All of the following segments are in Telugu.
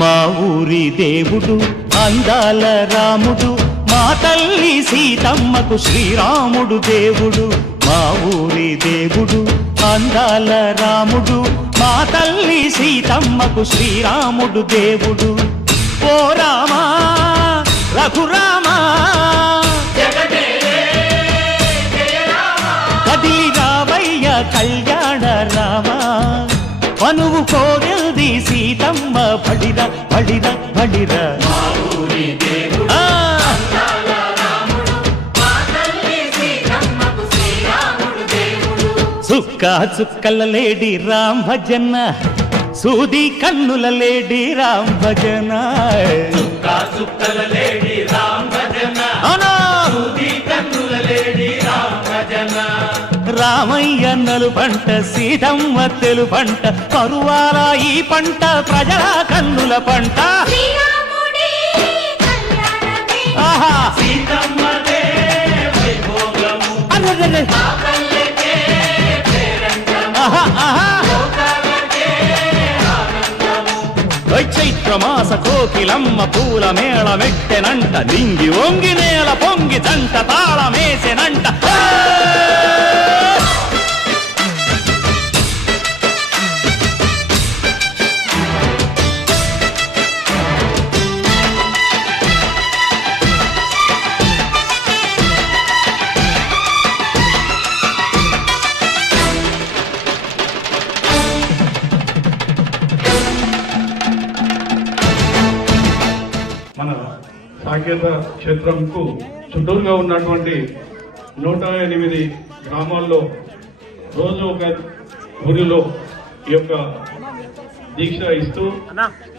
మా ఊరి దేవుడు అందాల రాముడు, మా తల్లి సీతమ్మకు శ్రీరాముడు దేవుడు. మా ఊరి దేవుడు అందాల రాముడు, మా తల్లి సీతమ్మకు శ్రీరాముడు దేవుడు. ఓ రామా రఘురామా కదిలి రావయ్య కళ్యాణ రామా, పనువు కోరెల్ది సీతమ్మ బడిరా బడిరా బడిరా. సుక్క చుక్కల లేడి రామ్ భజన, సూది కన్నుల లేడి రామ్ భజన. చుక్కల లేడి రామ్ భజన, సూది కన్నుల లేడి రామ్ భజన. రామయ్య నలు పంట సీతమ్మ తెలు పంట, పరువాల ఈ పంట ప్రజల కన్నుల పంట. ఆహా సీతమ్మదే వైభోగము, అరెరెరె. పల్లెకే పేరంగము, ఆహా ఆహా లోకాలకే ఆనందము. చైత్రమాస కోకిలమ్మ పూల మేళ మెట్టెనంట, లింగి ఒంగి నేల పొంగి జంట తాళమేసెనంట. మన సాకేత క్షేత్రంకు చుట్టూరుగా ఉన్నటువంటి 108 గ్రామాల్లో రోజు ఒక ఊరిలో ఈ యొక్క దీక్ష ఇస్తూ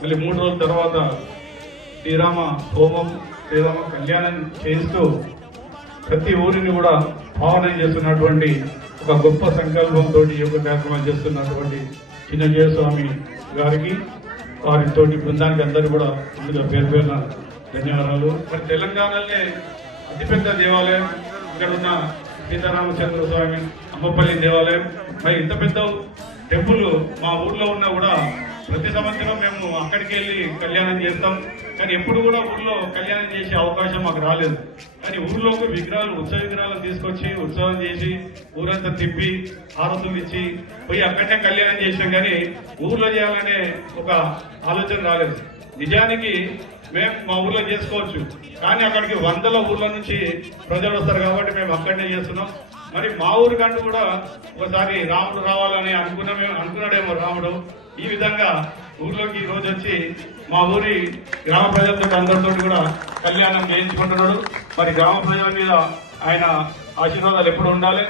మళ్ళీ 3 రోజుల తర్వాత శ్రీరామ హోమం, శ్రీరామ కళ్యాణం చేస్తూ ప్రతి ఊరిని కూడా పావనం చేస్తున్నటువంటి ఒక గొప్ప సంకల్పంతో ఈ యొక్క కార్యక్రమాలు చేస్తున్నటువంటి చిన్నజయస్వామి గారికి, వారితోటి బృందానికి అందరూ కూడా ముందుగా పేరు పేరున ధన్యవాదాలు. మరి తెలంగాణలోనే అతిపెద్ద దేవాలయం ఇక్కడ ఉన్న సీతారామచంద్ర స్వామి అమ్మపల్లి దేవాలయం. మరి ఇంత పెద్ద టెంపుల్ మా ఊర్లో ఉన్నా కూడా ప్రతి సంవత్సరం మేము అక్కడికి వెళ్ళి కళ్యాణం చేస్తాం. కానీ ఎప్పుడు కూడా ఊర్లో కళ్యాణం చేసే అవకాశం మాకు రాలేదు. కానీ ఊర్లోకి విగ్రహాలు, ఉత్సవ విగ్రహాలు తీసుకొచ్చి ఉత్సవం చేసి ఊరంతా తిప్పి హారతులు ఇచ్చి పోయి అక్కడనే కళ్యాణం చేసాం. కానీ ఊర్లో చేయాలనే ఒక ఆలోచన రాలేదు. నిజానికి మేము మా ఊర్లో చేసుకోవచ్చు, కానీ అక్కడికి వందల ఊర్ల నుంచి ప్రజలు వస్తారు కాబట్టి మేము అక్కడనే చేస్తున్నాం. మరి మా ఊరి కంటూ కూడా ఒకసారి రాముడు రావాలని అనుకున్నాడేమో రాముడు. ఈ విధంగా ఊర్లోకి ఈ రోజు వచ్చి మా ఊరి గ్రామ ప్రజలతో అందరితో కూడా కళ్యాణం చేయించుకుంటున్నాడు. మరి గ్రామ ప్రజల మీద ఆయన ఆశీర్వాదాలు ఎప్పుడు ఉండాలి.